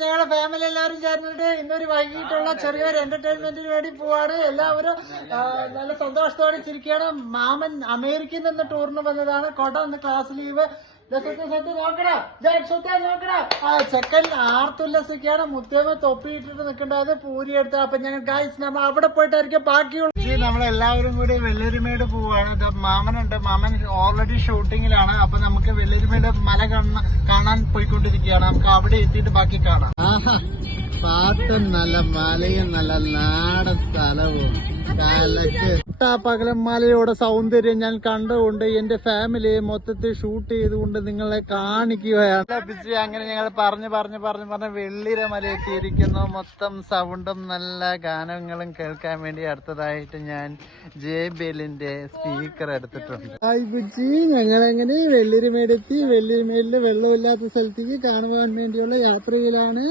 ഞങ്ങളുടെ ഫാമിലി എല്ലാവരും ചേർന്നിട്ട് ഇന്നൊരു വൈകിട്ടുള്ള ചെറിയൊരു എന്റർടൈൻമെന്റിന് വേണ്ടി പോവാണ്. എല്ലാവരും നല്ല സന്തോഷത്തോടെ ചിരിക്കുകയാണ്. മാമൻ അമേരിക്കയിൽ നിന്ന് ടൂറിന് വന്നതാണ്. കോട്ട ഒന്ന് ക്ലാസ് ലീവ്. നോക്കടാ ചെക്കൻ ആർത്തുല്ലസിക്കാണ്. മുത്തേമ തൊപ്പിയിട്ടിട്ട് നിൽക്കേണ്ടത് പൂരി എടുത്ത. അപ്പൊ ഞങ്ങൾ ഗൈസ് നമ്മൾ അവിടെ പോയിട്ടായിരിക്കും ബാക്കിയുള്ള. നമ്മളെല്ലാവരും കൂടി വെള്ളരിമേട് പോവാണ്. മാമനുണ്ട്, മാമൻ ഓൾറെഡി ഷൂട്ടിങ്ങിലാണ്. അപ്പൊ നമുക്ക് വെള്ളരിമേട് മല കാണാൻ പോയിക്കൊണ്ടിരിക്കുകയാണ്. നമുക്ക് അവിടെ എത്തിയിട്ട് ബാക്കി കാണാം. ആഹാ, പാട്ടും നല്ല മലയും നല്ല നാടൻ സ്ഥലവും പകലന്മാലയുടെ സൗന്ദര്യം ഞാൻ കണ്ടുകൊണ്ട് എന്റെ ഫാമിലിയെ മൊത്തത്തിൽ ഷൂട്ട് ചെയ്തുകൊണ്ട് നിങ്ങളെ കാണിക്കുകയാണ്. അങ്ങനെ ഞങ്ങൾ പറഞ്ഞ് വെള്ളിര മലയൊക്കെ ഇരിക്കുന്നു. മൊത്തം സൗണ്ടും നല്ല ഗാനങ്ങളും കേൾക്കാൻ വേണ്ടി അടുത്തതായിട്ട് ഞാൻ JBLന്റെ സ്പീക്കർ എടുത്തിട്ടുണ്ട്. ഞങ്ങളെങ്ങനെ വെള്ളിരിമേടെത്തി. വെള്ളിരിമേലില് വെള്ളമില്ലാത്ത സ്ഥലത്തേക്ക് കാണുവാൻ വേണ്ടിയുള്ള യാത്രയിലാണ്.